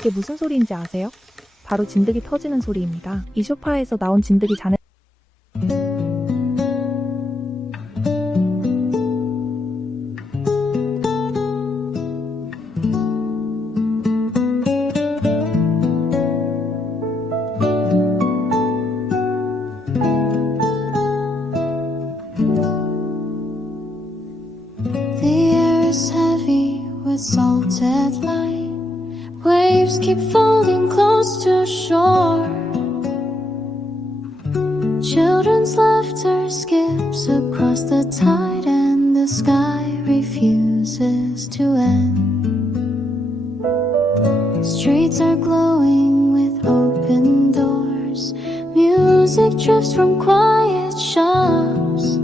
이게 무슨 소리인지 아세요? 바로 진드기 터지는 소리입니다. 이 소파에서 나온 진드기 자는 The air is heavy with salted light. Waves keep folding close to shore. Children's laughter skips across the tide, and the sky refuses to end. Streets are glowing with open doors. Music drifts from quiet shops.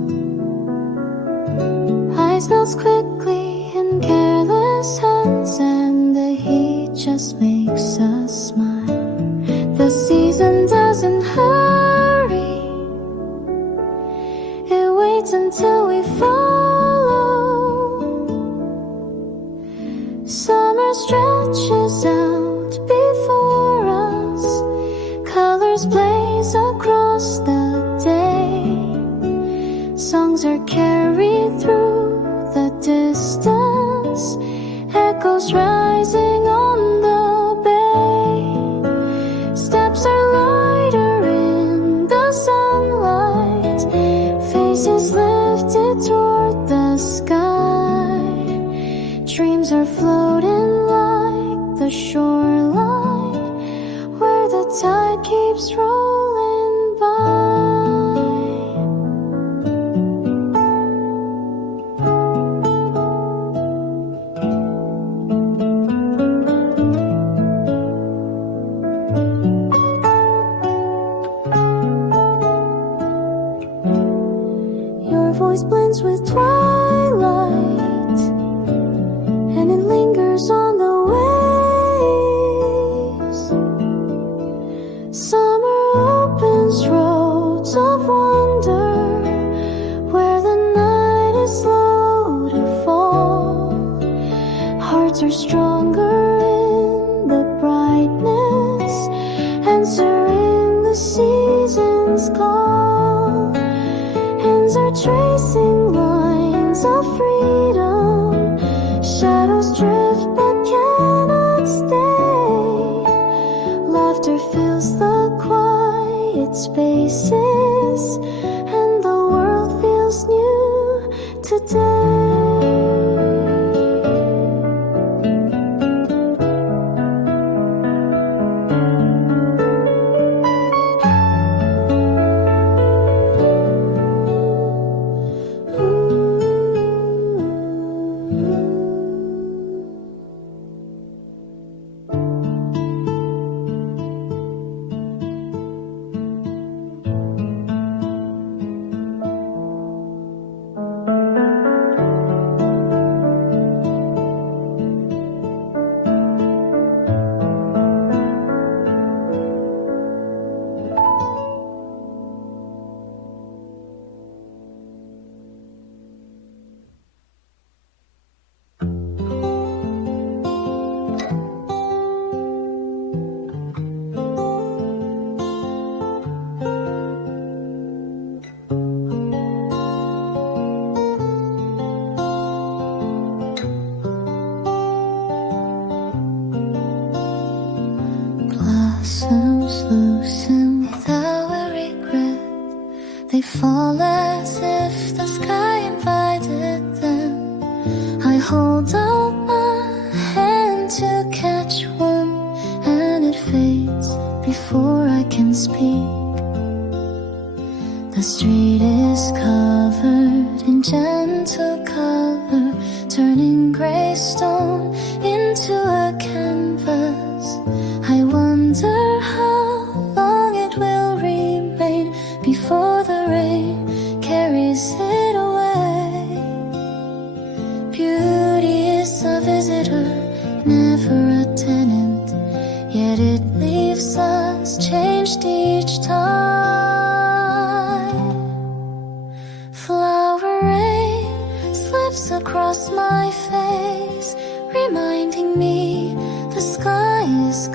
Eyes melt quickly in careless hands, and the heat just makes us smile. The season doesn't hurry, it waits until we follow. Summer stretches out before us, colors blaze across the day. Songs are carried through the distance, echoes rising on the bay. Steps are lighter in the sunlight, faces lifted toward the sky. Dreams are floating like the shoreline, where the tide keeps rolling by. Your voice blends with twilight, and it lingers on the waves. Summer opens roads of wonder, where the night is slow to fall. Hearts are stronger in the brightness, answering the season's call. Hands are tracing lines of freedom. Shadows drift but cannot stay. Laughter fills the quiet spaces, and the world feels new today. Blossoms loosen without a regret. They fall as if the sky invited them. I hold out my hand to catch one, and it fades before I can speak. The street is covered in gentle color, turning gray stone into a canvas. I wonder how long it will remain before the rain carries it away. Beauty is a visitor, never a tenant, yet it leaves us changed each time. Flower rain slips across my face, reminding me the sky is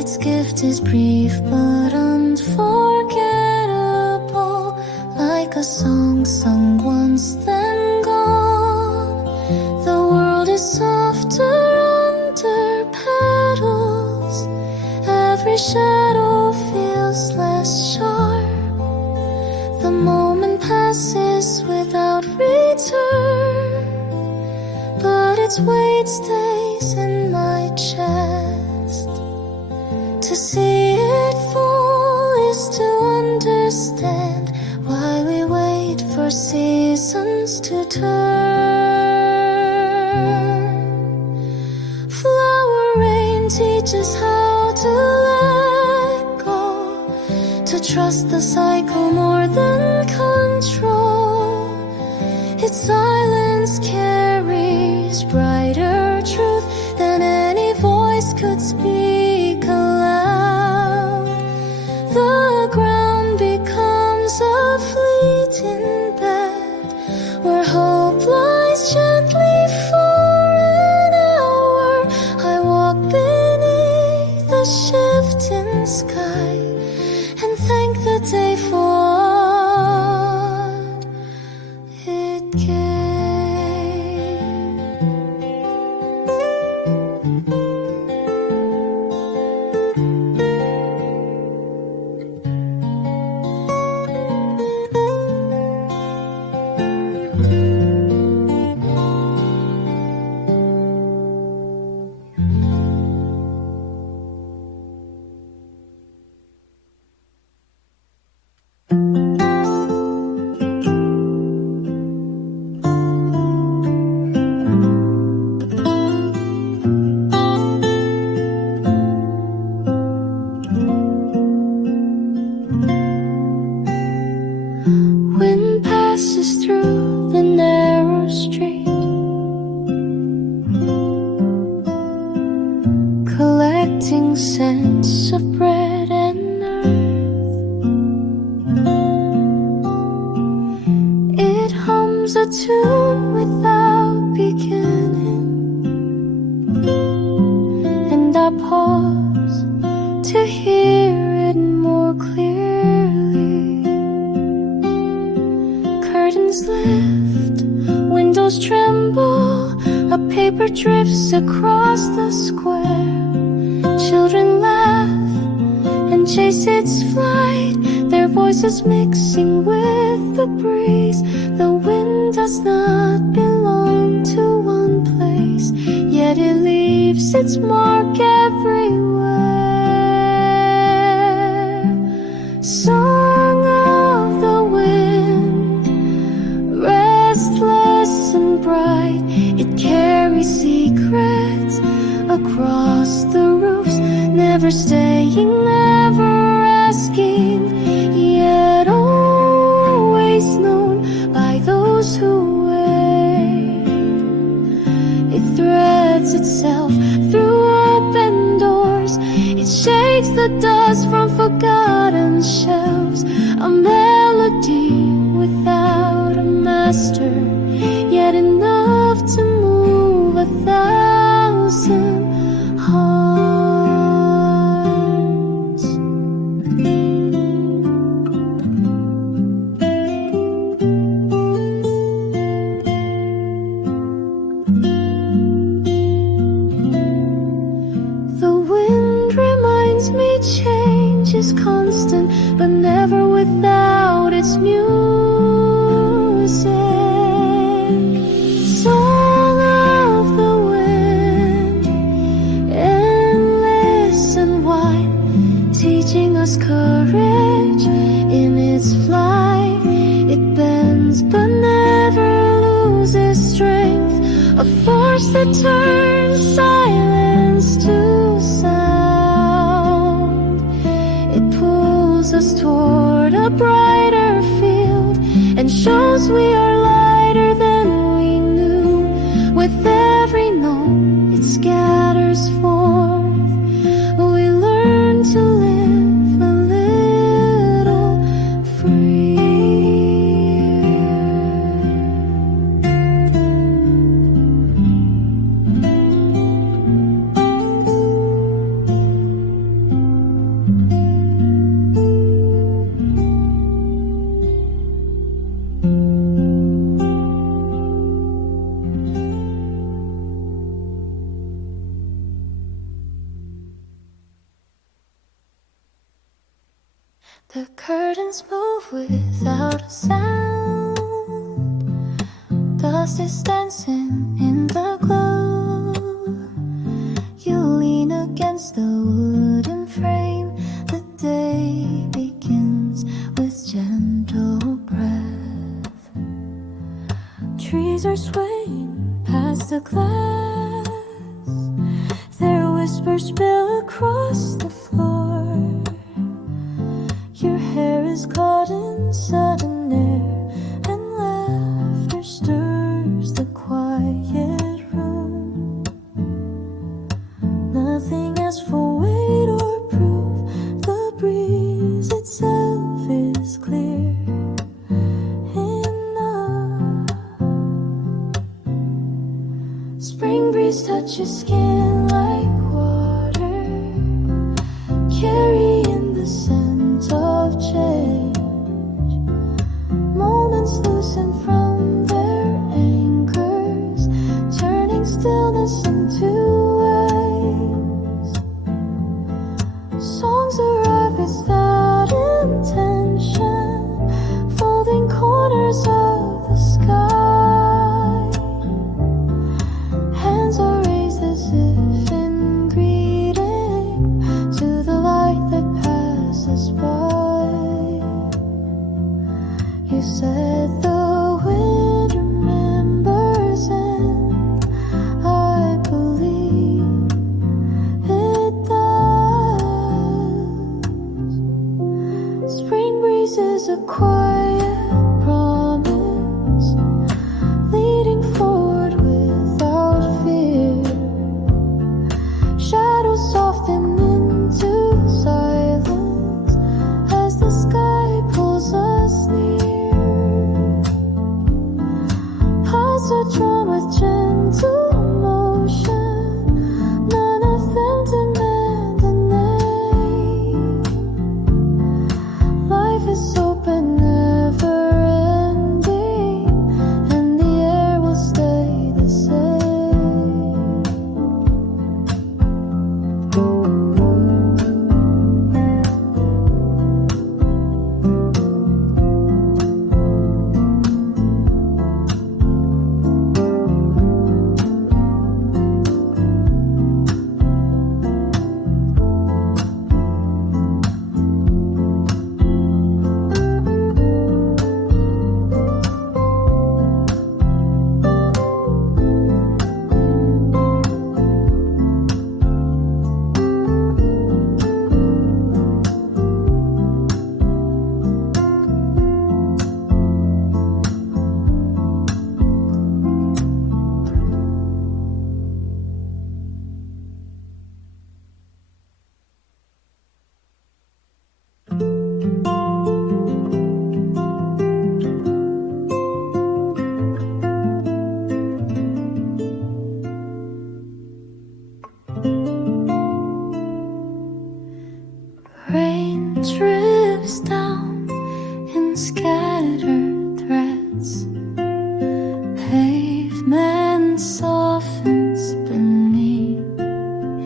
Its gift is brief but unforgettable, like a song sung once then gone. The world is softer under petals, every shadow feels less sharp. The moment passes without return, but its weight stays in my chest. To see it fall is to understand why we wait for seasons to turn. Flower rain teaches how to let go, to trust the cycle more than control. Its silence carries brighter truth than any voice could speak aloud. The ground becomes a fleeting bed where hope lies gently for an hour. I walk beneath the shifting sky and thank the day for what it gave. Wind passes through the narrow street, collecting scents of bread and earth. It hums a tune without beginning, and I pause to hear it more clearly. Curtains lift, windows tremble, a paper drifts across the square. Children laugh and chase its flight, their voices mixing with the breeze. The wind does not belong to one place, yet it leaves its mark everywhere. Song of the wind, restless and bright, it carries secrets across the roofs, never staying, never asking, yet always known by those who wait. It threads itself through open doors, it shakes the dust from forgotten shelves. A melody without a master, yet enough to move 1,000 hearts. The wind reminds me change is constant, but never without its music. Song of the wind, endless and wide, teaching us courage in its flight. It bends but never loses strength, a force that turns silence to sound. It pulls us toward a brighter field and shows we are lighter than we knew. With every note it scatters forth, we learn to live a little freer. The curtains move without a sound. Dust is dancing in the glow. You lean against the wooden frame. The day begins with gentle breath. Trees are swaying past the glass. Their whispers spill across the floor. Your hair is caught in sudden air, and laughter stirs the quiet room. Nothing asks for weight or proof. The breeze itself is clear enough. Spring breeze touches skin like water, carrying the scent of change. Moments loosen from their anchors, turning stillness into waves. Songs arrive without intention, folding corners of the sky. Hands are raised as if in greeting to the light that passes by. You said the wind remembers, and I believe it does. Spring breeze is a quiet promise, leading forward without fear. Shadows soften into silence as the sky pulls us near. Hearts are drawn with gentle motion, none of them demand a name. Life is open, never ending, and the air will stay the same. Rain drips down in scattered threads. Pavement softens beneath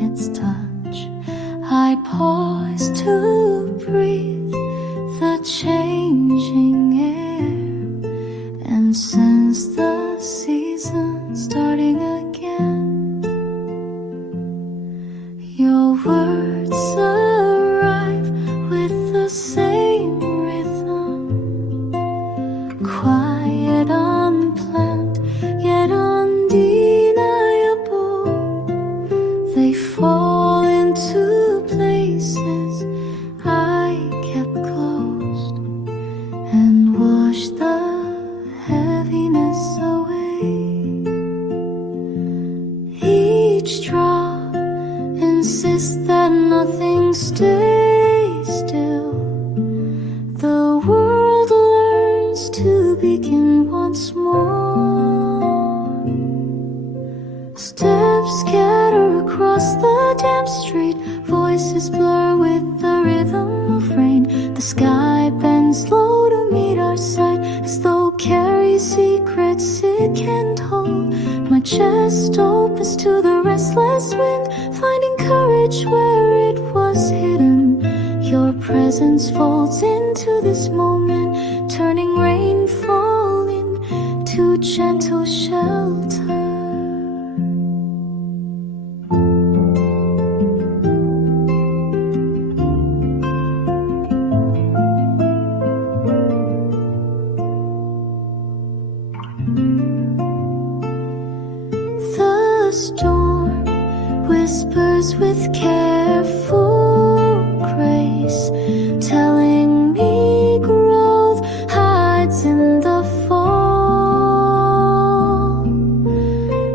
its touch. I pause to breathe the changing air and sense the season starting again. Your words arrive with the same rhythm, quiet, unplanned, yet undeniable. They fall into places I kept closed and wash the heaviness away. Each drop insists that nothing stays still. The world learns to begin once more. Steps scatter across the damp street. Voices blur with the rhythm of rain. The sky bends low to meet our sight, as though carries secrets it can't hold. My chest opens to the restless wind, finding courage where it was hidden. Your presence presence folds into this moment, turning rainfall into gentle shelter. The storm whispers with careful grace, telling me growth hides in the fall.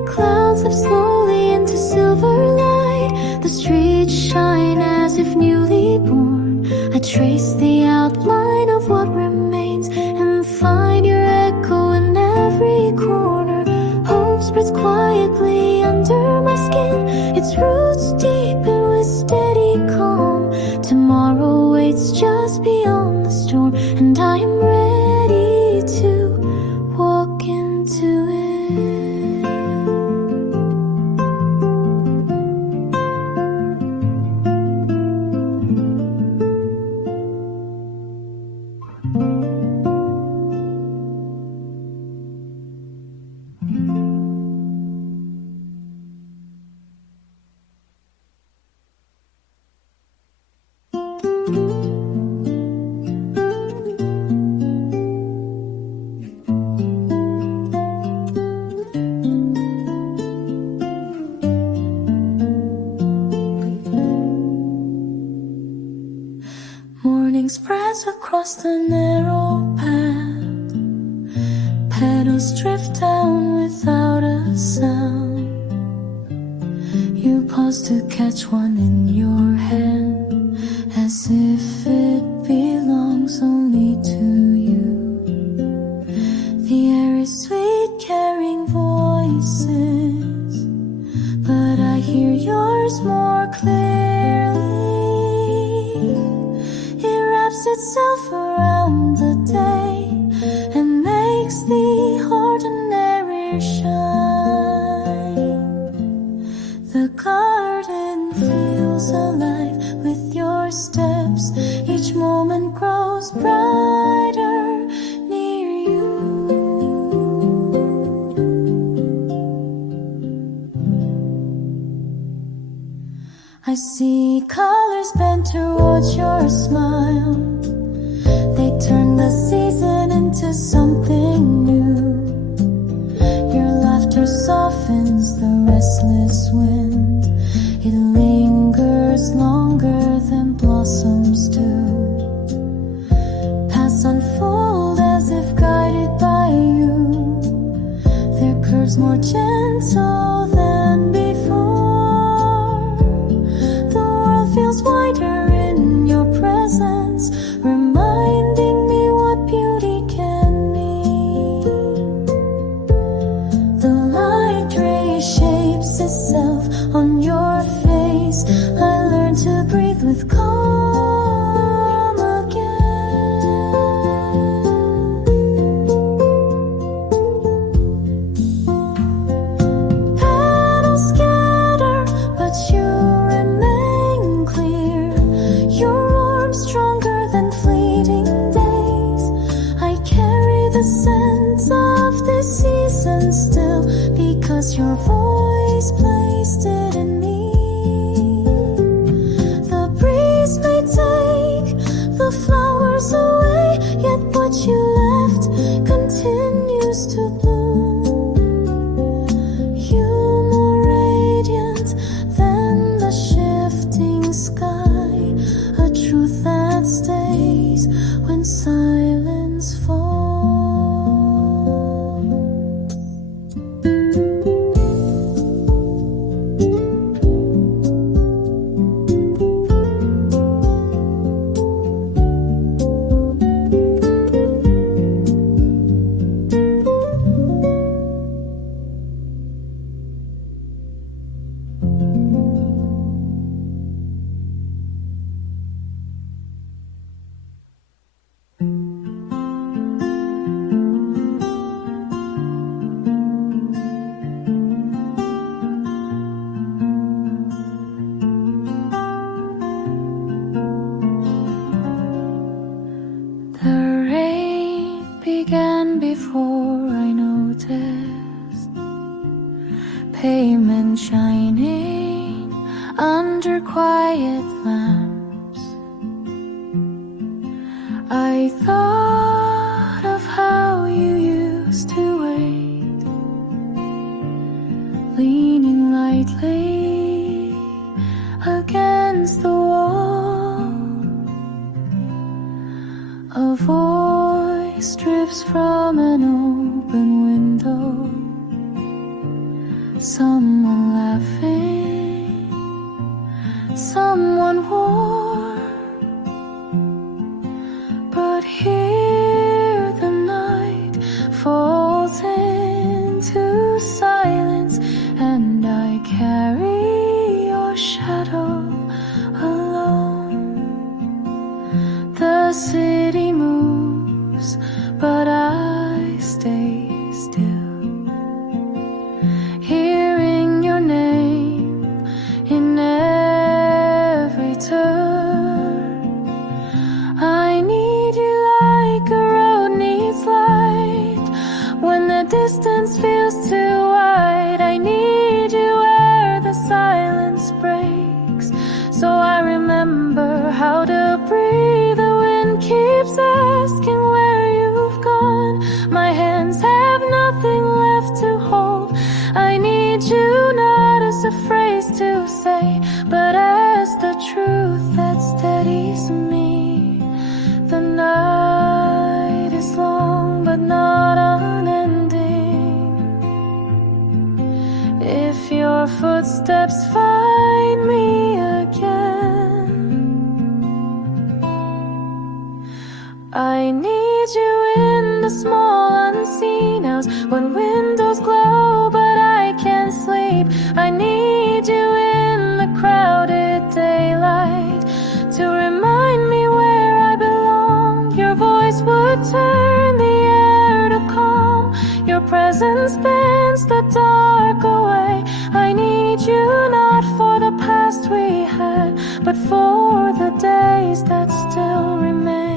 Clouds slip slowly into silver light, the streets shine as if newly born. I trace the outline of what remains and find your echo in every corner. Hope spreads quietly under my skin, its roots deepen with steady calm. Tomorrow waits just beyond the storm, and I am ready to walk into it. Morning spreads across the narrow path, petals drift down without a sound. You pause to catch one in your hand, as if it belongs only to you. The air is sweet, carrying voices, but I hear yours more clearly. Itself around the day and makes the ordinary shine. The garden feels alive with your steps, each moment grows brighter near you. I see colors bend towards your smile, they turn the season into something new. Your laughter softens the restless wind, it lingers longer than blossoms do. Paths unfold as if guided by you, their curves more gentle than before. The world feels wider in your presence, reminding me what beauty can mean. The light reshapes itself on your face, I learn to breathe with calm again. Petals scatter, but you remain clear, your warmth stronger than fleeting days. I carry the scent of this season still, because your voice placed it in me. The breeze may take the flowers away, yet what you left continues to bloom. You more radiant than the shifting sky, a truth that stays when silence falls. the city moves, but I stay still, hearing your name in every turn. I need you like a road needs light when the distance feels too wide. I need you where the silence breaks, so I remember how to breathe. The wind keeps asking where you've gone. My hands have nothing left to hold. I need you not as a phrase to say, but as the truth that steadies me. The night is long but not unending. If your footsteps find me again, I need you in the small unseen house when windows glow but I can't sleep. I need you in the crowded daylight to remind me where I belong. Your voice would turn the air to calm. Your presence bends the dark away. I need you not for the past we had, but for the days that still remain.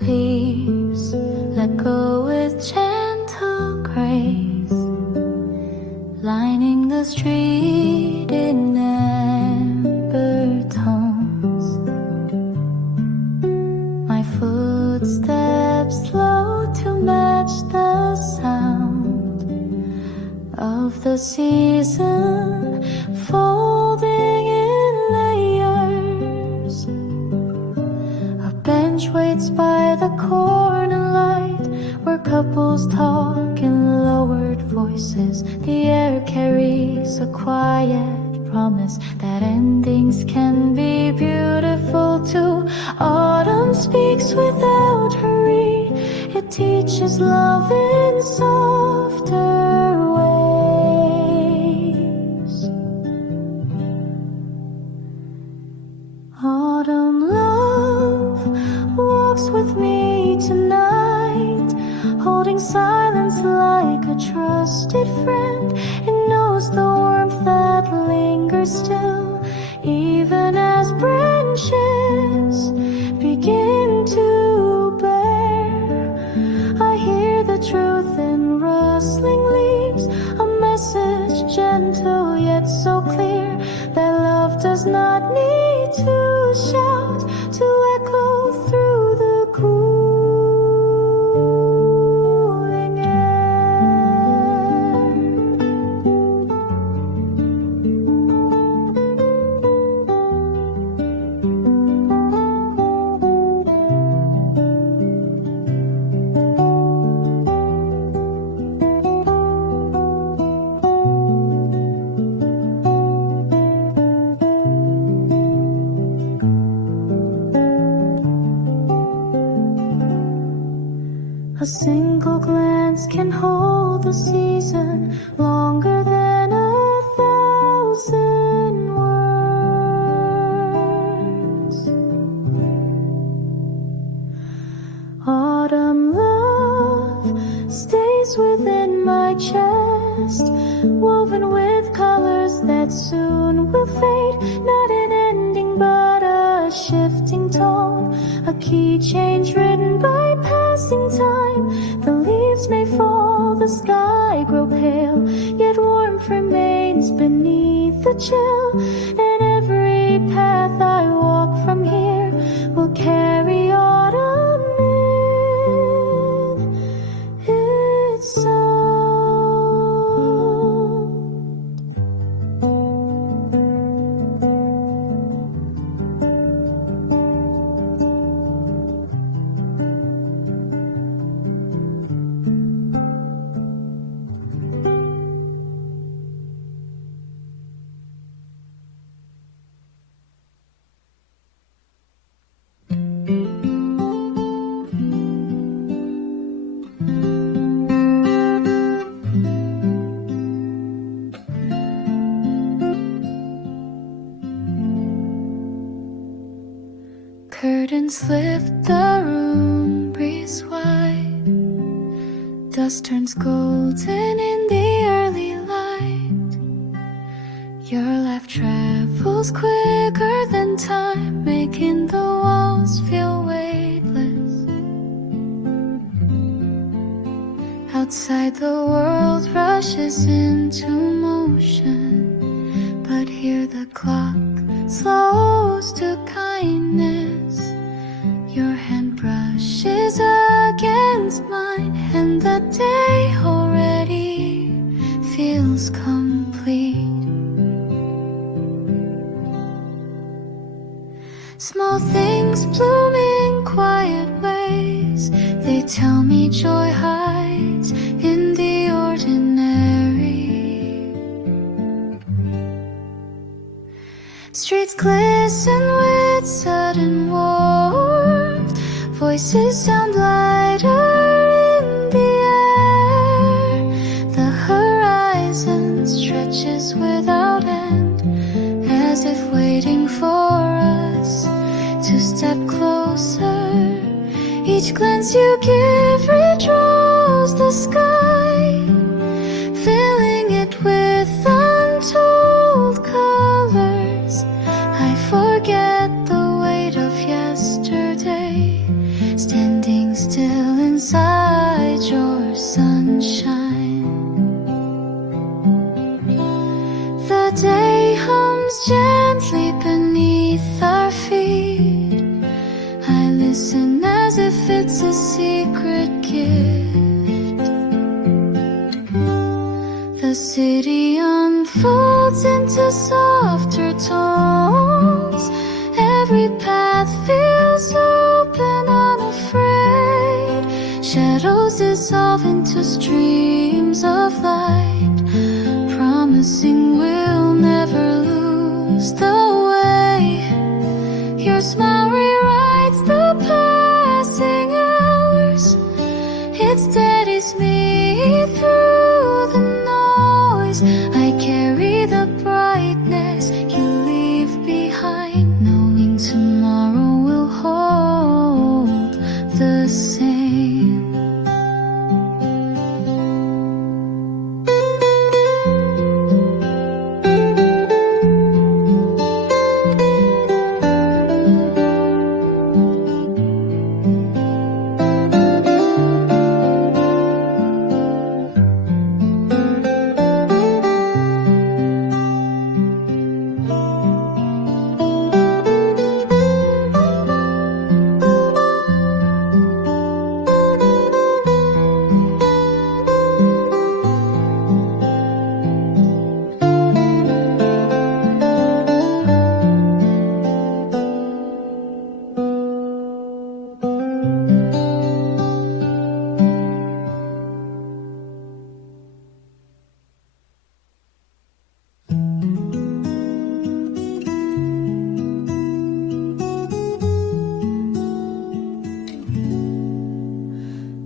Leaves let go with gentle grace, lining the street in amber tones. My footsteps slow to match the sound of the season folding in layers. A bench waits by the corner light where couples talk in lowered voices. The air carries a quiet promise that endings can be beautiful too. Autumn speaks without hurry. It teaches love in softer ways. Autumn love walks with me tonight, holding silence like a trusted friend. It knows the warmth that lingers still, even as branches begin to bear. I hear the truth in rustling leaves, a message gentle yet so clear, that love does not need to shout to echo through the cooling air. A single glance can hold the season longer than 1,000 words. Autumn love stays within my chest, woven with colors that soon will fade. Not an ending but a shifting tone, a key change written by passing time. The leaves may fall, the sky grow pale, yet warmth remains beneath the chill. And every path I walk from here will carry Curtains lift, the room breathes wide. Dust turns golden in the early light. Your laugh travels quicker than time, making the walls feel weightless. Outside the world rushes into motion, but here the clock slows to kindness. Your hand brushes against mine, and the day already feels complete. Small things bloom in quiet ways. They tell me joy hides in the ordinary. Streets glisten with sudden warmth. Voices sound lighter in the air. The horizon stretches without end, as if waiting for us to step closer. Each glance you give redraws the sky, filling it with untold colors. I forget the weight of yesterday, standing still inside your sunshine. The day hums gently beneath our feet. I listen as if it's a secret gift. The city unfolds into softer tones. Every path feels open, unafraid. Shadows dissolve into streams of light, promising we'll never lose the way. Your smile rewrites the passing hours. It steadies me through the noise. I carry the brightness you leave behind, knowing tomorrow will hold the same.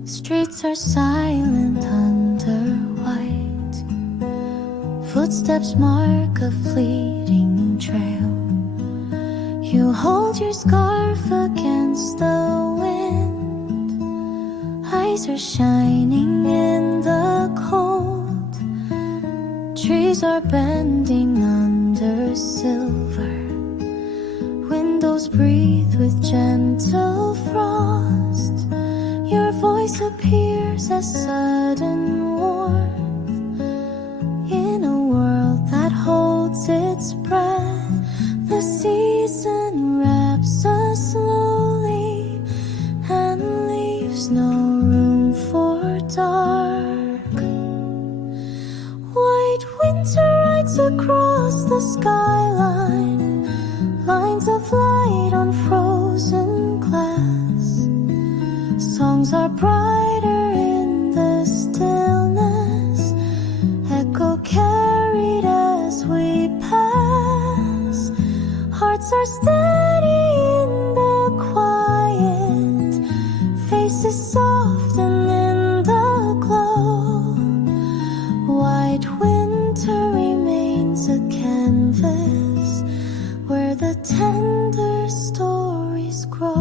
Streets are silent under white. Footsteps mark a fleeting trail. You hold your scarf against the wind. Eyes are shining in the cold. Trees are bending under silver. Windows breathe with gentle frost. Your voice appears as sudden warmth. In a world that holds its breath, the season wraps us slowly and leaves no room for dark. White winter rides across the skyline, lines of light on frozen glass. Songs are brighter in the stillness, echo carried as we pass. Hearts are steady in the quiet, faces soften in the glow. White winter remains a canvas where the tender stories grow.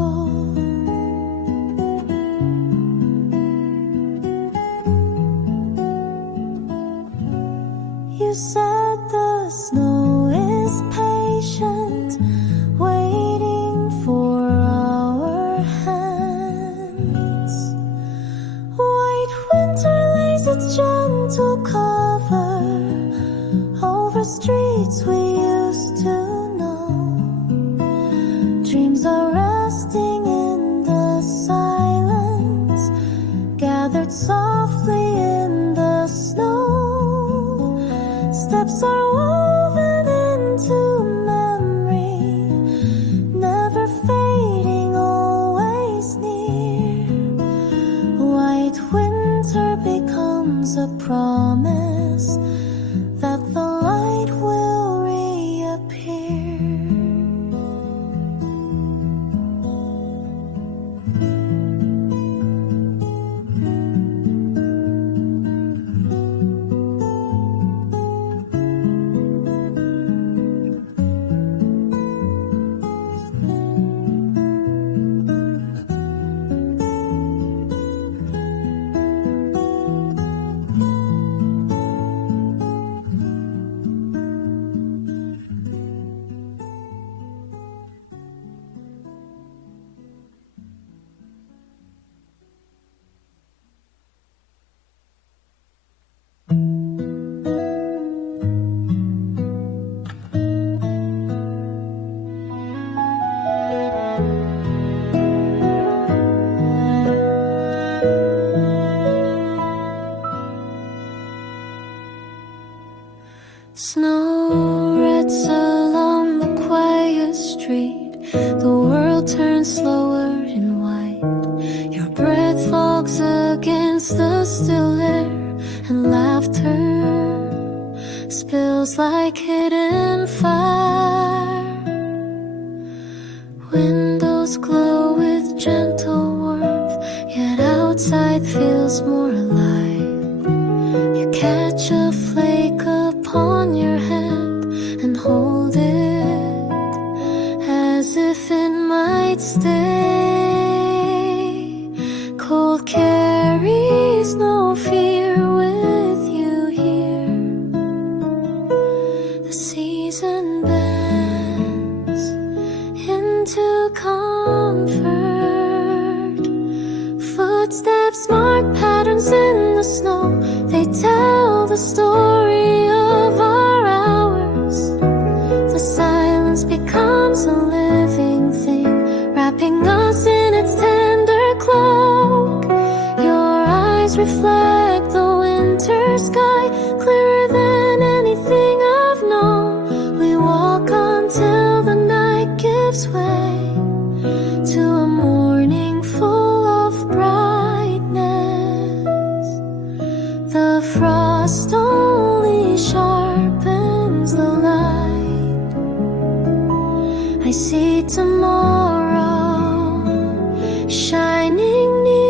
Dreams are resting in the silence, gathered softly in the snow. Steps are woven into memory, never fading, always near. White winter becomes a promise that the light will reappear. Snow wreaths along the quiet street. The world turns slower and white. Your breath fogs against the still air, and laughter spills like hidden fire. Windows glow with gentle warmth, yet outside feels more alive. You catch a flake upon your hand and hold it as if it might stay. Cold carries no fear with you here. The season bends into comfort. Footsteps mark patterns in the snow. They tell the story of our hours. The silence becomes a living thing, wrapping us in its tender cloak. Your eyes reflect the winter sky, clearer than anything I've known. We walk until the night gives way to a morning full of brightness. The frost only sharpens the light. I see tomorrow shining near.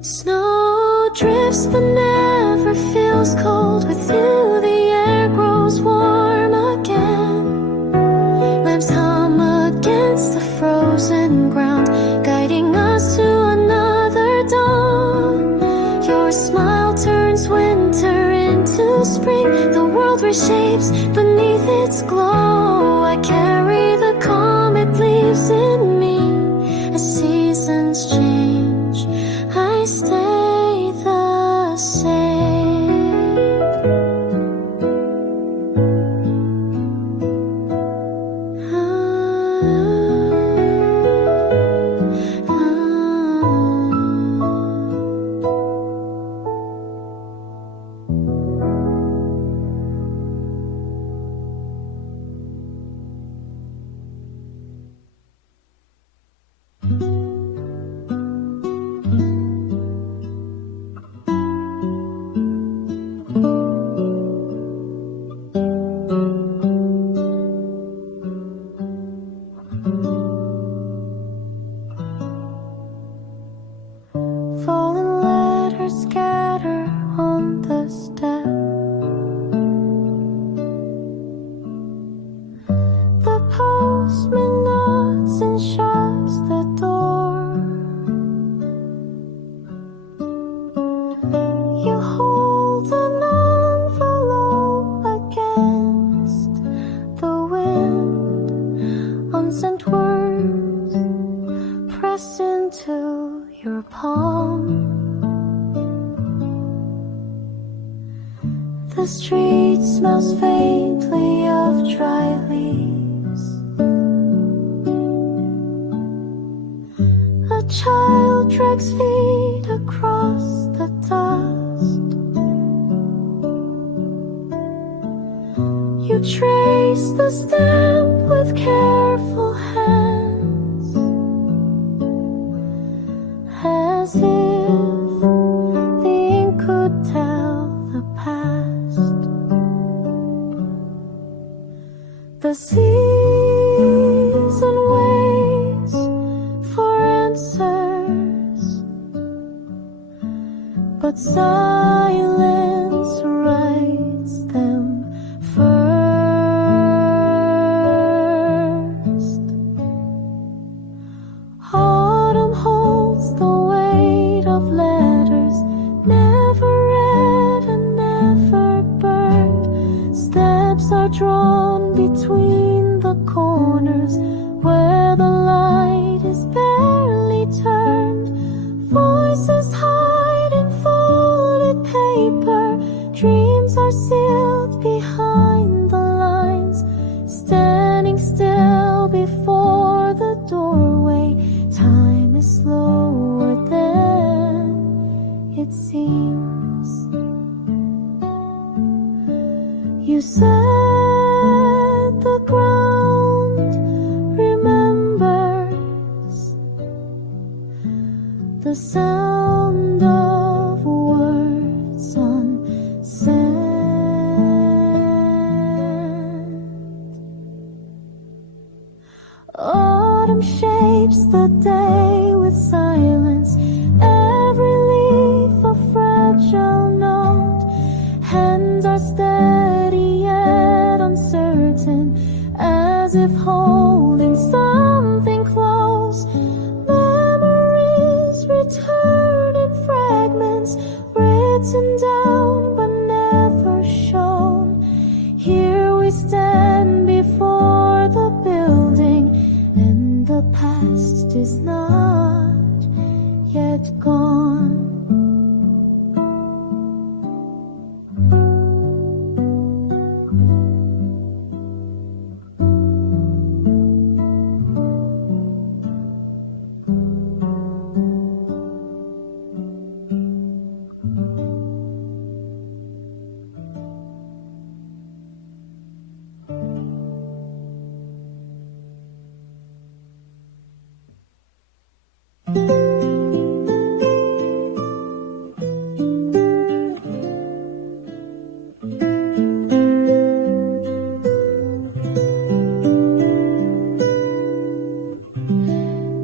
Snow drifts but never feels cold. With you the air grows warm again. Lamps hum against the frozen ground, guiding us to another dawn. Your smile turns winter into spring. The world reshapes beneath its glow. I carry the calm it leaves in me. As seasons change, I stay the same. Fallen letters scatter on the step. The postman nods and shuts the door. You hold an envelope against the wind. Unsent words press into your palm. The street street smells faintly of dry leaves. A child drags feet across the dust. You trace the stamp with careful hands, as if the ink could tell the past. The season waits for answers, but silence writes them first. Autumn holds the weight of letters never read and never burned. Steps are drawn between the corners where the light is barely turned. Voices hide in folded paper. Dreams are sealed behind the lines. Standing still before the doorway, time is slower than it seems. You said the ground remembers the sound of words on sand. Autumn shapes the day with silence, every leaf a fragile note. Hands are steady yet uncertain, as if holding something close. Memories return in fragments, written down but never shown. Here we stand before the building, and the past is not yet gone.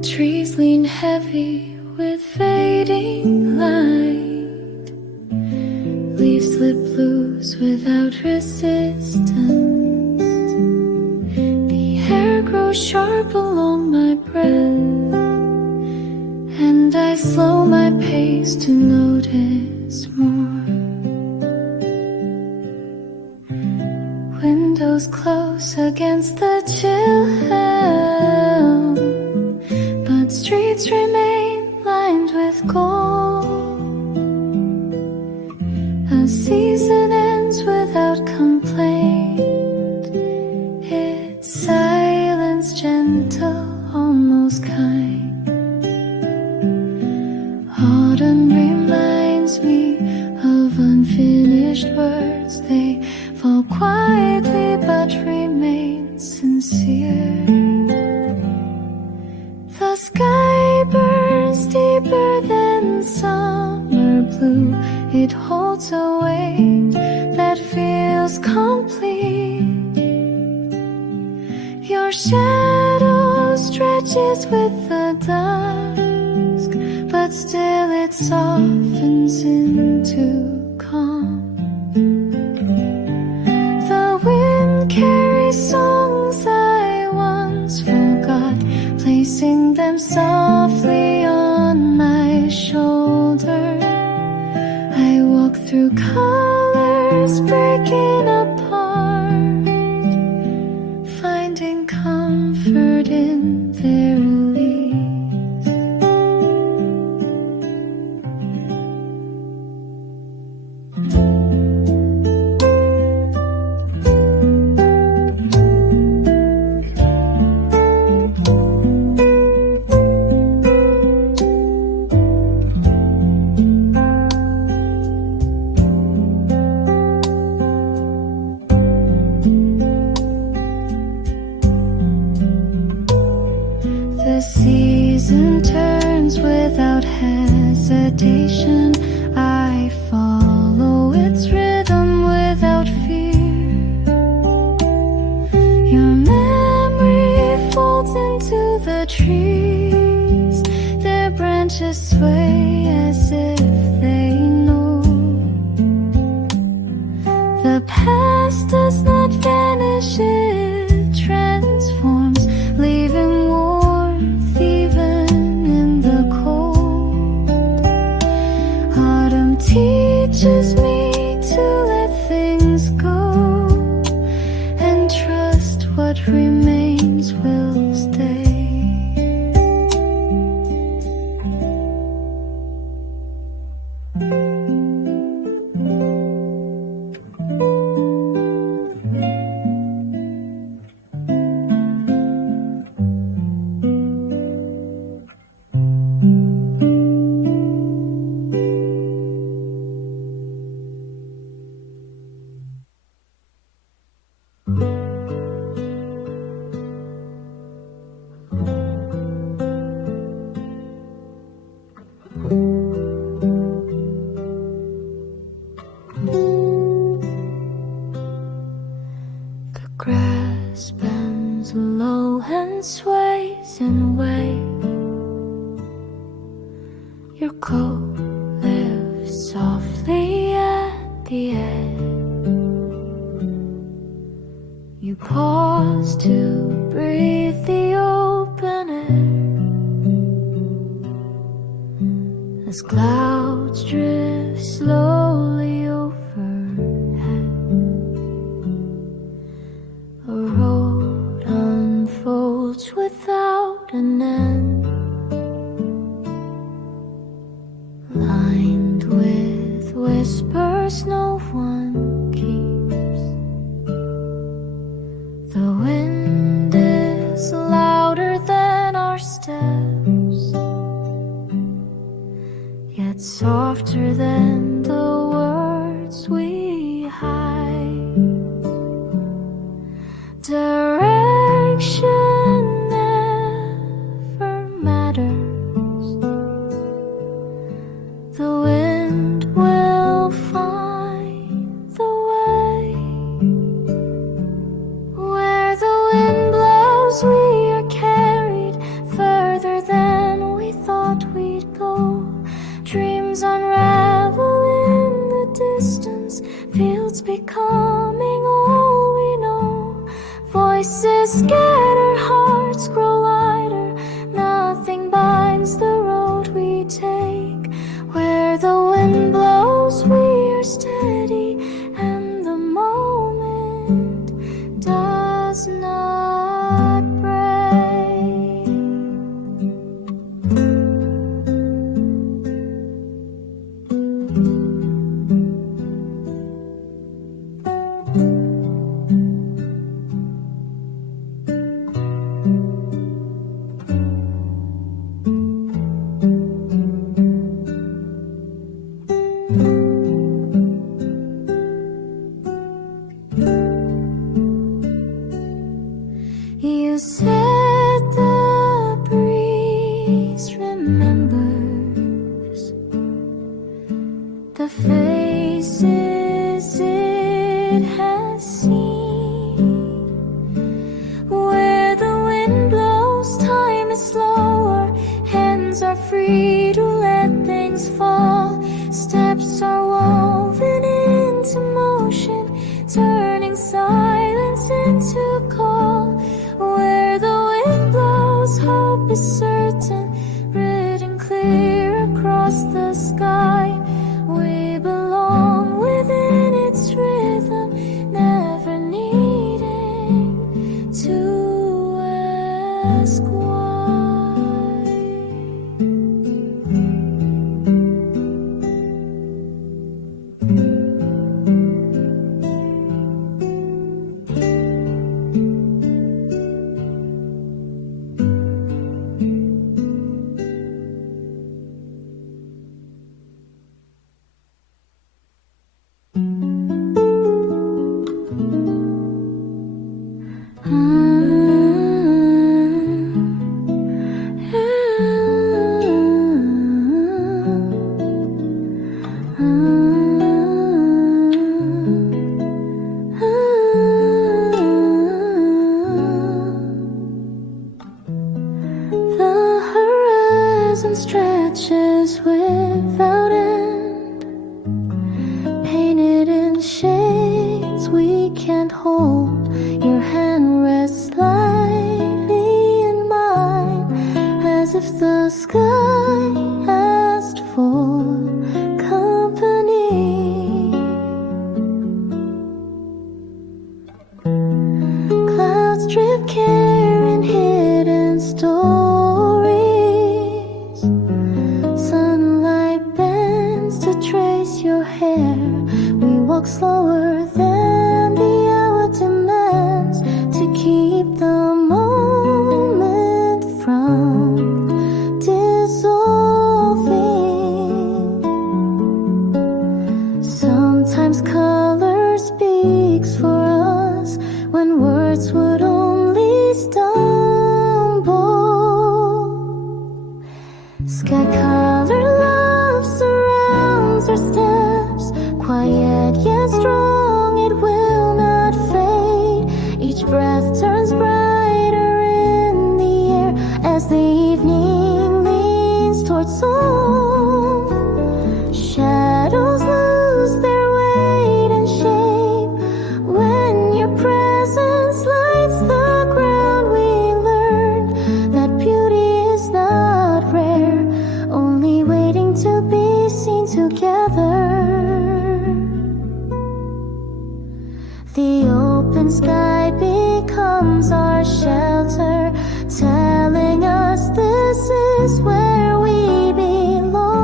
Trees lean heavy with fading light. Leaves slip loose without resistance. The air grows sharp along my breath, and I slow my pace to notice more. Windows close against the chill hell, but streets remain lined with gold. A season ends without complaint. Its silence gentle, almost kind. Autumn reminds me of unfinished words. They fall quietly but remain sincere. The sky burns deeper than summer blue. It holds a weight that feels complete. Your shadow stretches with the dusk, but still it softens into calm. The wind carries songs I once forgot, placing them softly on my shoulder. I walk through colors breaking apart, finding comfort in their release. season turns without hesitation. I follow its rhythm without fear. Your memory folds into the trees. Their branches sway as if they know. The past does not vanish, it transforms, leaving warmth even in the cold. Autumn teaches me to let things go and trust what remains will stay. The grass bends low and sways in waves. Your coat lifts softly at the edge. You pause to breathe the open air as clouds drift slowly overhead. A road unfolds without an end, lined with whispers no one keeps. The wind is louder than our steps, yet softer than the words we hide. Direction never matters. The wind will find the way. Where the wind blows, we are carried further than we thought we'd go. Dreams unravel in the distance, fields becoming all we know. Voices scatter, hearts grow lighter. Nothing binds the road we take. Where the wind blows, we are steady, and the moment does not break. we can't hold. Your hand rests lightly in mine, as if the sky asked for company. Clouds drip carrying hidden stories. Sunlight bends to trace your hair. We walk slower than the hour demands, to keep the moment from dissolving. Sometimes color speaks for us when words would only stumble. Sky color love surrounds our steps, quiet yet strong, it will not fade. Each breath turns brighter in the air as the evening leans towards song. Shadows lose their weight and shape when your presence lights the ground. We learn that beauty is not rare, only waiting to be seen together. The open sky becomes our shelter, telling us this is where we belong.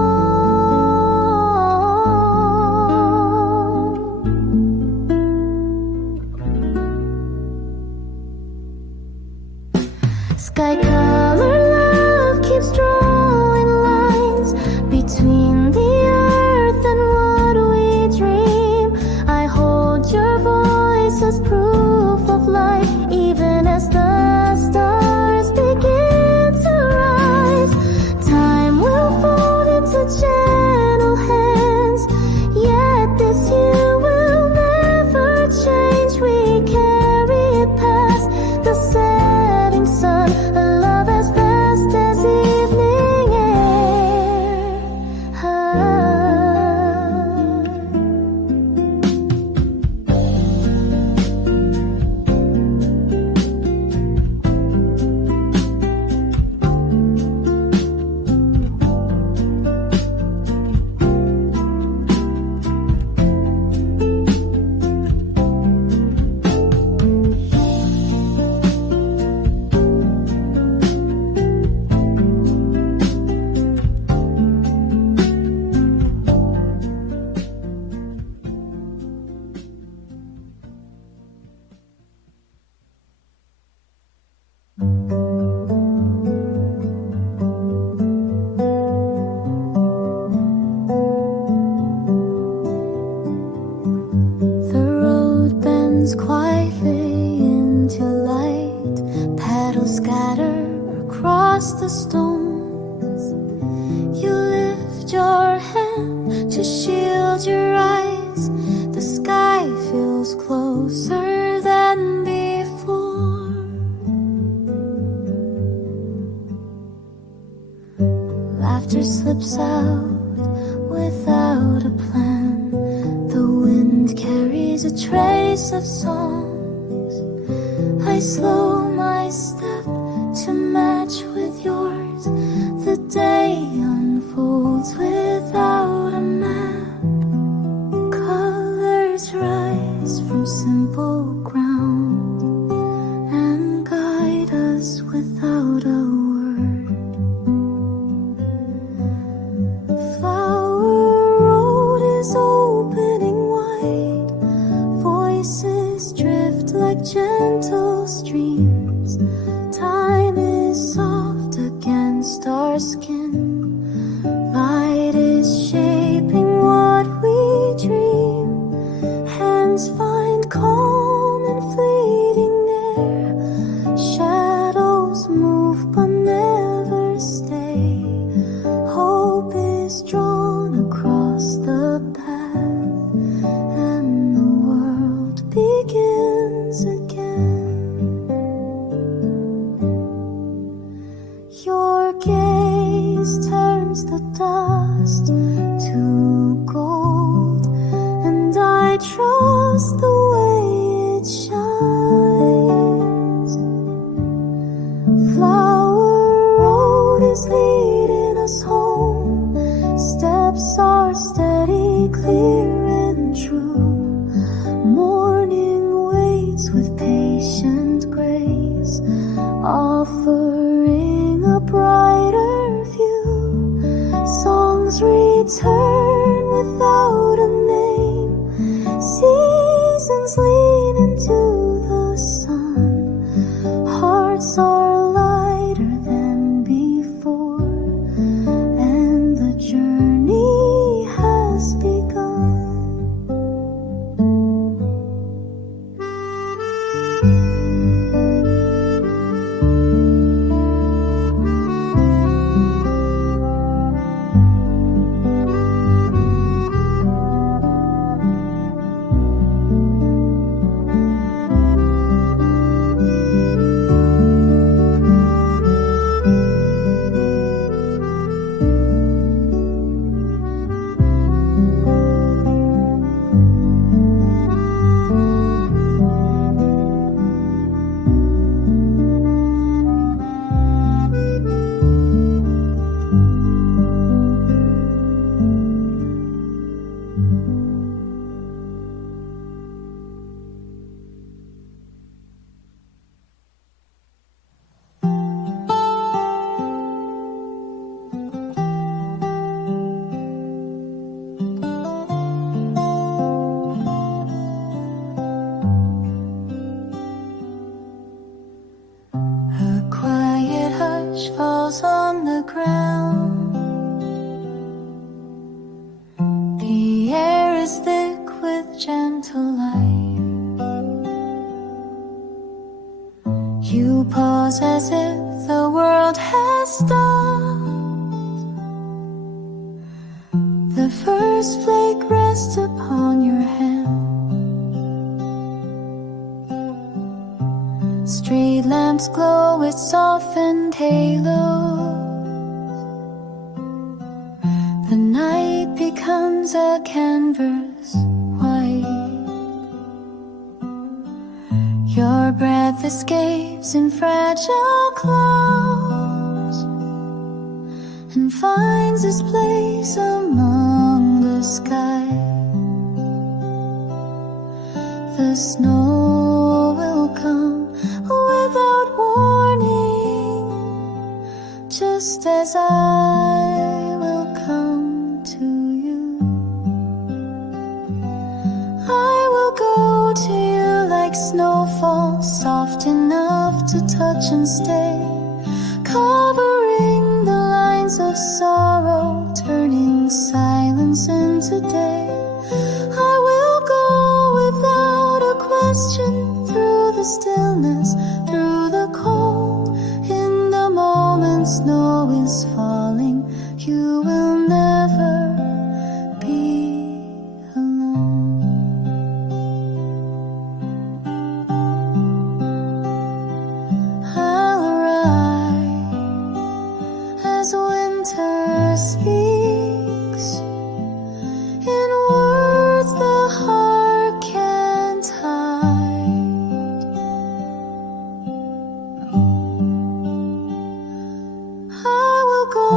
Sky color love keeps drawing lines between the earth and what we dream. I hold your voice as proof of life, even as the stars begin to rise. Time will fold into gentle hands, yet this here will never change. We carry it past the setting sun, a love as vast as evening air. The road bends quietly into light, petals scatter across the stones. You lift your hand to shield your eyes, the sky feels closer than before. Laughter slips out without a plan. The wind carries a trace of songs. I slow my step to match with yours. The day unfolds without a map. Colors rise from simple ground and guide us without a word. Flower road is opening wide. Voices drift like gentle streams. Time is soft against our skin. Light is shaping what we dream. Hands find calm in fleeting air. Shadows move but never stay. Hope is drawn across the path, and the world begins again. Your gaze turns the dust to gold, and I trust the way waits with patient grace, offering a brighter view. Songs return without a name, seasons lean into the sun. Hearts are lighter than before, and the journey has begun. Falls on the ground. The air is thick with gentle light. You pause as if the world has stopped. The first flake rests upon your hand. Street lamps glow with softened halos. The night becomes a canvas white. Your breath escapes in fragile clouds and finds its place among the sky. The snow will come without warning, just as I will come to you. I will go to you like snowfall, soft enough to touch and stay, covering the lines of sorrow, turning silence into day. I will go without a question, through the stillness, through the cold. In the moment snow is falling, you will never be alone. I'll arrive as winter speaks, in words the heart can't hide. I will go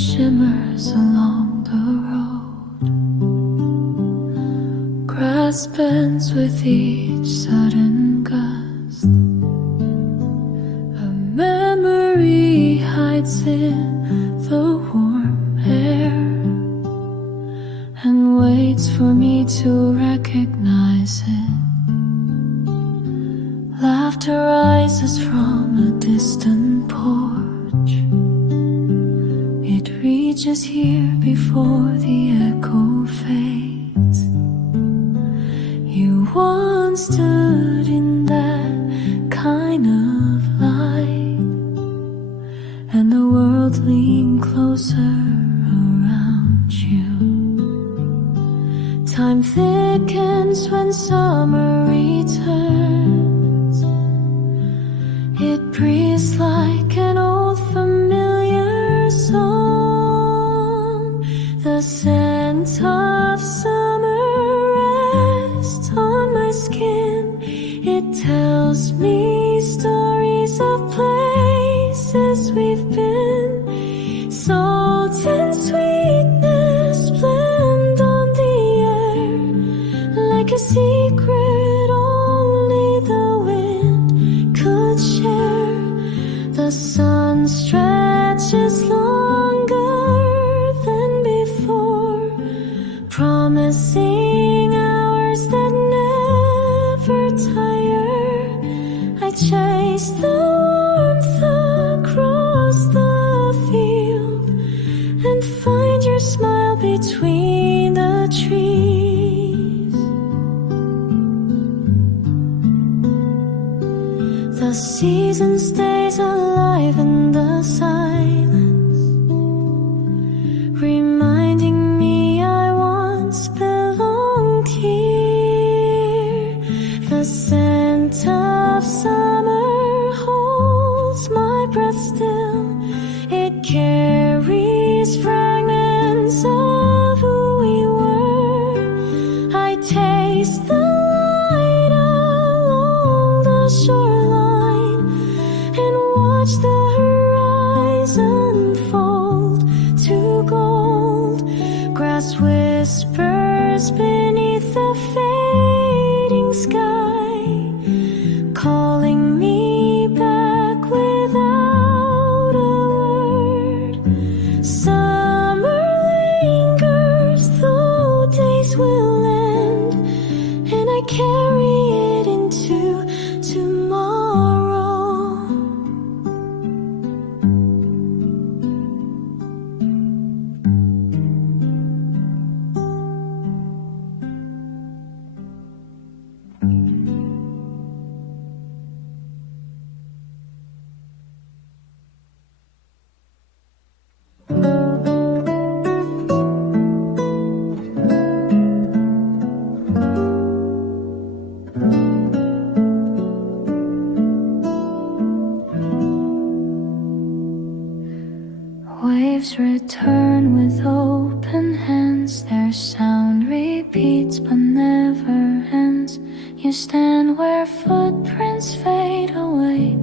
shimmers along the road. Grass bends with each sudden gust. A memory hides in the warm air and waits for me to recognize it. Laughter rises from a distant porch. It reaches here before the echo fades. You once stood in that kind of light, and the world leaned closer around you. Time thickens when summer returns. It breathes like an old familiar song. The scent of summer rests on my skin. It tells me stories of places we've been. Salt and sweetness blend on the air like a secret only the wind could share. The sun stretches longer than before, promising hours that never tire. I chase the warmth across the field and find your smile between the trees. The season stays alive in the silence, reminding me I once belonged here. The scent of summer holds my breath still. It carries fragments of who we were. I taste the light along the shoreline and watch the horizon fold to gold. Grass whispers beneath the fading sky, calling me back without a word. Summer lingers, though days will end, and I carry it into tomorrow. Waves return with open hands. Their sound repeats but never ends. You stand where footprints fade away.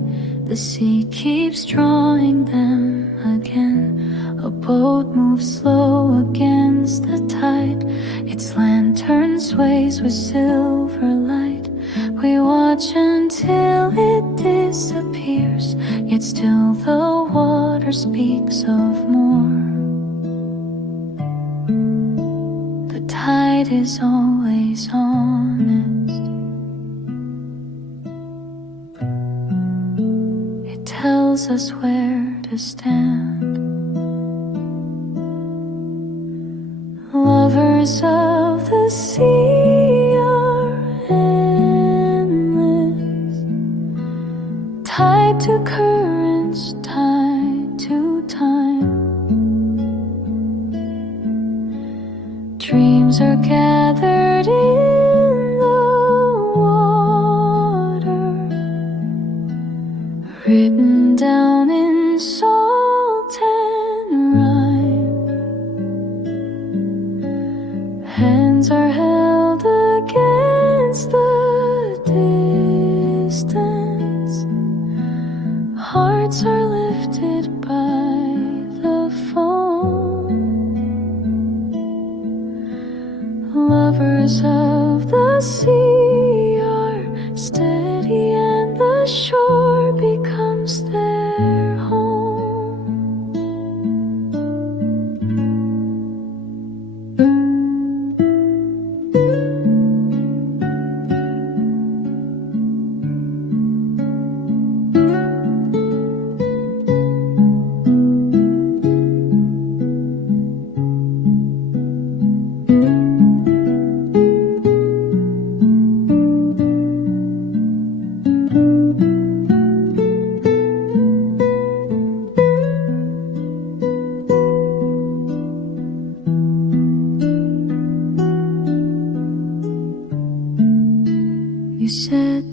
The sea keeps drawing them again. A boat moves slow against the tide. Its lantern sways with silver light. We watch until it disappears, yet still the water speaks of more. The tide is always honest. It tells us where to stand. Lovers of the sea are endless, tied to currents, tied to time. Dreams are gathered in the water, written down in salt and rhyme. Hands are held against the distance. Hearts are lifted by the phone.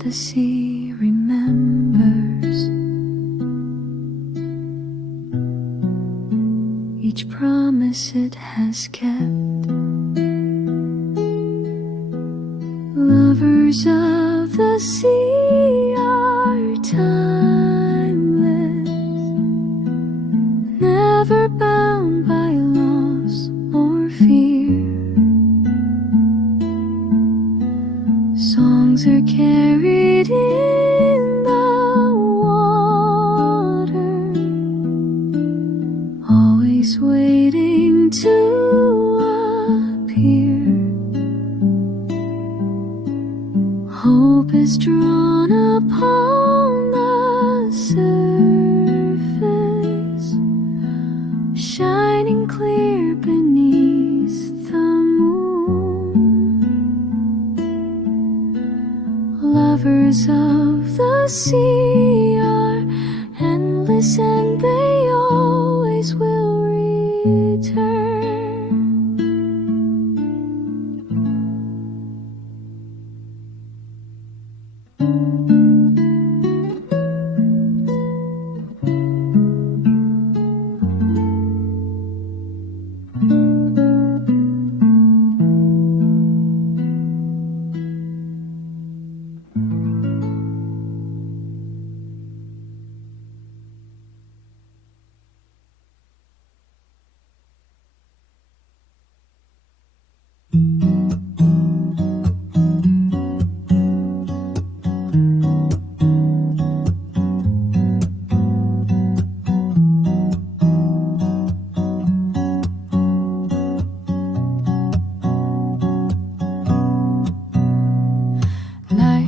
the sea remembers each promise it has kept. Lovers of the sea are timeless, never bound by loss or fear. Songs are carried in the water, always waiting to appear. Hope is drawn upon the surface, shining clear beneath the moon. Lovers of the sea are endless and they always will return.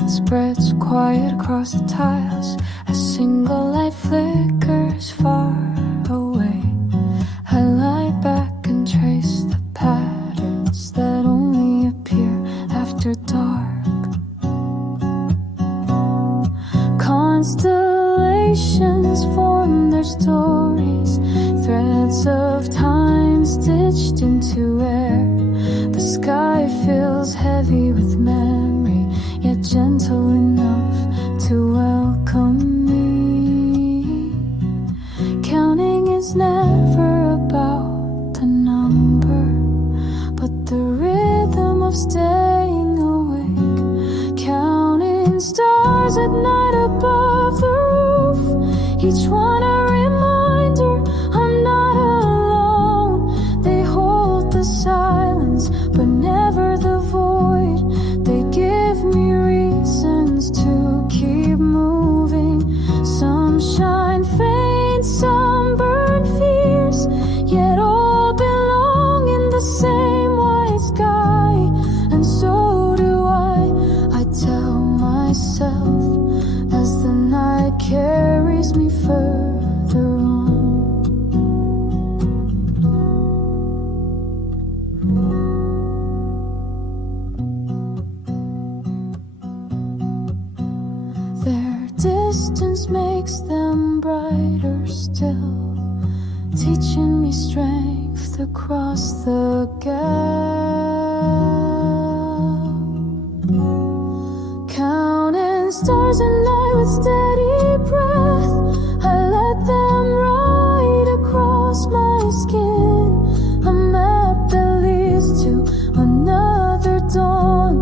Spreads quiet across the tiles. A single light flickers far away. I lie back and trace the patterns that only appear after dark. Constellations form their stories, threads of time stitched into air. The sky feels heavy with memory, yet gentle enough to welcome me. Counting is never about the number, but the rhythm of staying awake. Counting stars at night above the roof, each one a reminder I'm not alone. They hold the silence, but never the void. They give me reasons to keep moving. Some shine faint, some burn fierce, yet all belong in the same white sky. And so do I tell myself as the night carries me further on. Their distance makes them brighter still, teaching me strength across the gap. Counting stars at night with steady breath, I let them ride across my skin. A map that leads to another dawn,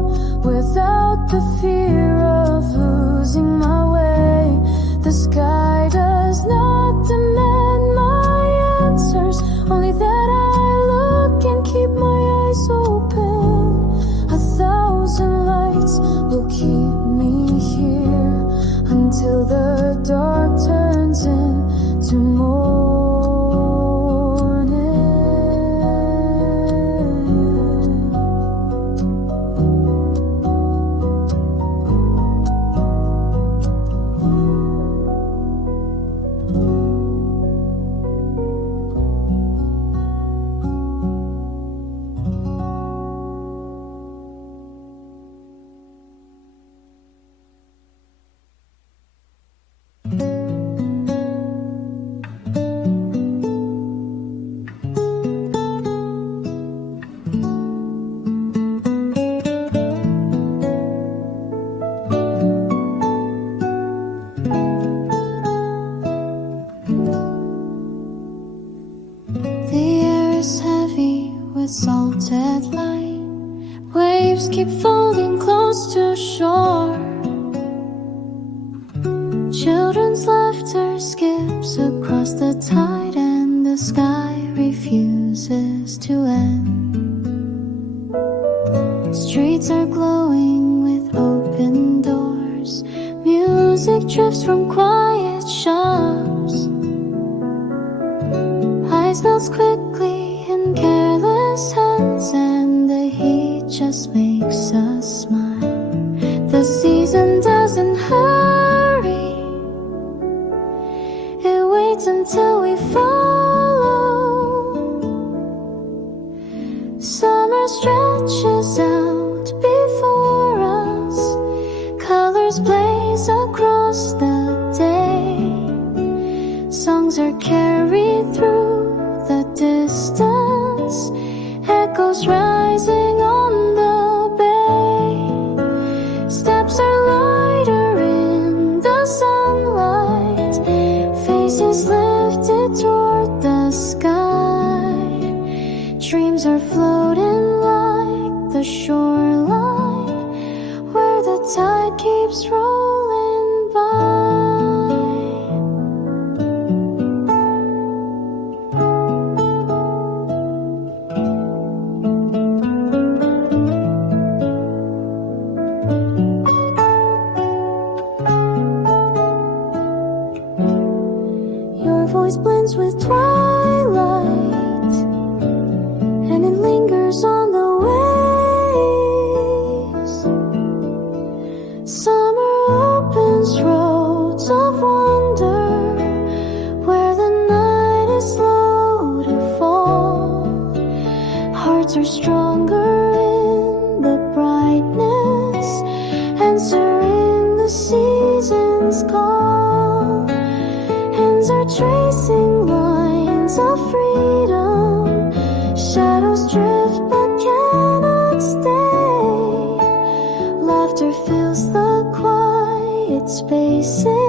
without the fear of losing my way. The sky does not demand my answers, only that I look and keep my eyes salted light. Waves keep folding close to shore. Children's laughter skips across the tide, and the sky refuses to end. Streets are glowing with open doors. Music drifts from quiet shops. Eyes melt quickly in careless hands, and the heat just makes us smile. The season doesn't hurry, it waits until we follow. Summer stretches out before us, colors blaze across the day. Songs are carried through the distance, echoes rising on the bay. Steps are lighter in the sunlight, faces lifted toward the sky. Dreams are floating like the shoreline, where the tide keeps rolling by. Your voice blends with twilight, and it lingers on the waves. Summer opens roads of wonder, where the night is slow to fall. Hearts are stronger in the brightness, answering the season's call. Hands are tracing lines of freedom. Shadows drift but cannot stay. Laughter fills the quiet spaces.